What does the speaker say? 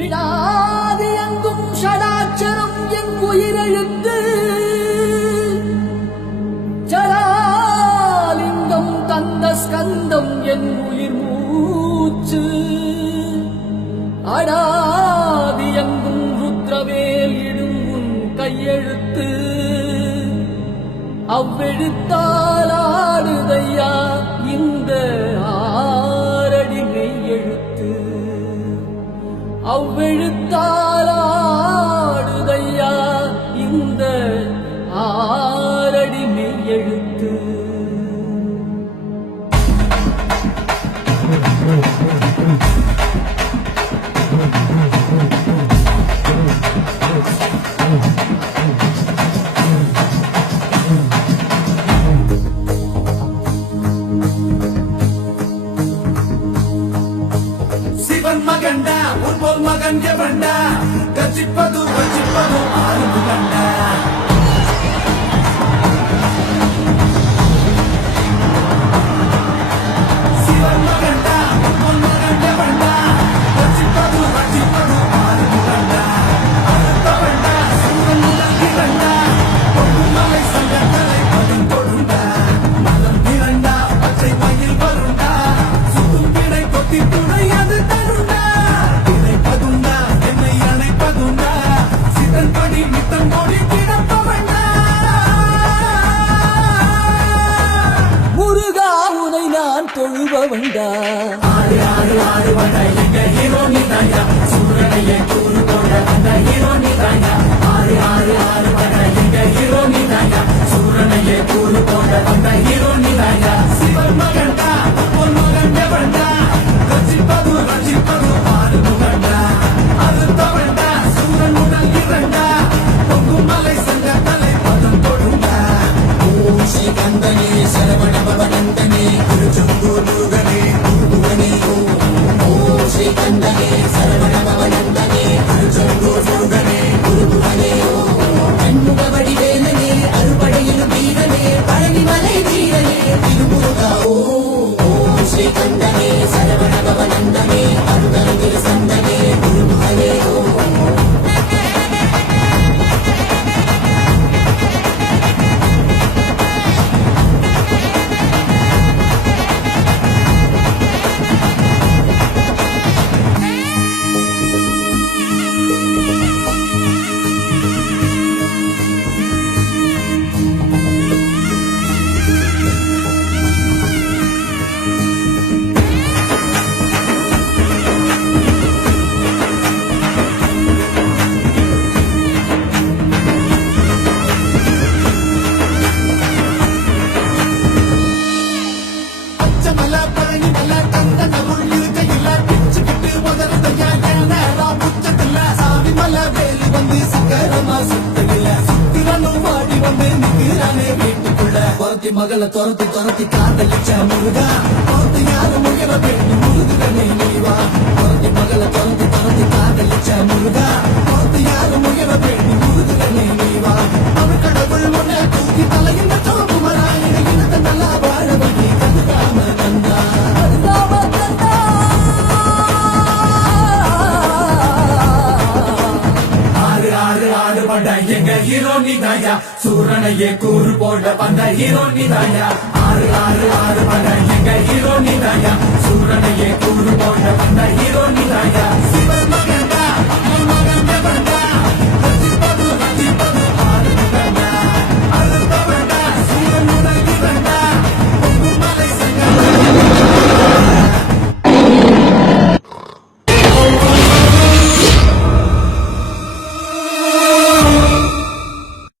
விடாது எங்கும் ஷடாட்சரம் என் உயிரெழுத்து ஜடாலிங்கம் தந்த ஸ்கந்தம் என் உயிர் மூச்சு அடாதி எங்கும் ருத்ரவேல் இடும் உன் கையெழுத்து அவ்வெழுத்தால் ஆடுதையா இந்த ஆரடி மெய்யெழுத்து அவ்வெழுத்தால் ஆடுதையா இந்த ஆரடி மெய்யெழுத்து சிவன் மகண்டா உன்போல் மகன் எவண்டா கச்சிப்பது வச்சிப்பது ஆறு கண்டா சிவன் மகண்டா உன்போல் மகன் எவண்டா கச்சிப்பது வச்சிப்பது ஆறு கண்டா அறுத்தவண்டா சூரன் முதல் இரண்டா பொன்மலை சங்கத்தலை பதம் கொடுண்டா மதம் இரண்டா பச்சை மயில் வருண்டா சுடும் பிணை கொத்தி துணையாது தருண்டா இணைப்பதுண்டா என்னை அணைப்பதுண்டா சிதன் படி நித்தம் கொடி கிடப்பவண்டா முருகா உனை நான் தொழுபவண்டா ஆறு ஆறு ஆறு வண்டா எங்க ஹீரோ நீதாயா சூரனையே கூறு போட வந்த ஹீரோ நீதாயா ஆறு ஆறு ஆறு வண்டா எங்க ஹீரோ நீதாயா சூரனையே கூறு போட வந்த ஹீரோ நீதாயா சிவன் மகண்டா பொன் மகன் எவண்டா ரசிப்பது ரசிப்பது ஆறு முகண்டா அறுத்தவண்டா சூரன் முதல் இரண்டா பொங்கும் மலை சங்க தலை பதம் கொடுண்டா ஓம் ஸ்ரீ கந்தனே சரவண பவனந்தனே திருச்செந்தூர் முருகனே முருகனே ஓம் ஸ்ரீ கந்தனே சரவண பவனந்தனே திருச்செந்தூர் முருகனே முருகனே கண்முகவடி வேலனே அறுபடையிலும் வீரனே பழனிமலை வீரனே திருமுருகா ஓம் ஸ்ரீ கந்தனே சரவண பவனந்தனே அருணகிரி சந்தனே முருகனே பச்சமல பழனிமல கந்தன உள் இருக்கையில பிச்சுக்கிட்டு முதறதையா ஏனரா புச்சத்தில்ல சாமிமல வேலி வந்து சக்கரமா சுத்தவில்ல சுத்திரனும் வாடி வந்து நிக்கிறானே வீட்டுக்குள்ள பொறுத்தி மகளை துரத்தி துரத்தி காதலிச்ச முருகா பொறுத்து யாரும் முயல வேண்டி முருகனே நீவா பொறுத்தி மகளை துரத்தி துரத்தி காதலிச்ச முருகா பொறுத்து யாரும் முயல வேண்டி முருகனே நீவா அவர் கடவுள் முன்னே தூக்கி தலையின் சோப்பு மராயின இனத்தை நல்லா வாழ வழி கதுகாம கந்தா ஆறு ஆறு ஆறு பண்ட எங்க ஹீரோ நீதாயா சூரனையே கூறு போட வந்த ஹீரோ நீதாயா ஆறு ஆறு ஆறு பண்ட எங்க ஹீரோ நீதாயா சூரனையே கூறு போட வந்த ஹீரோ நீதாயா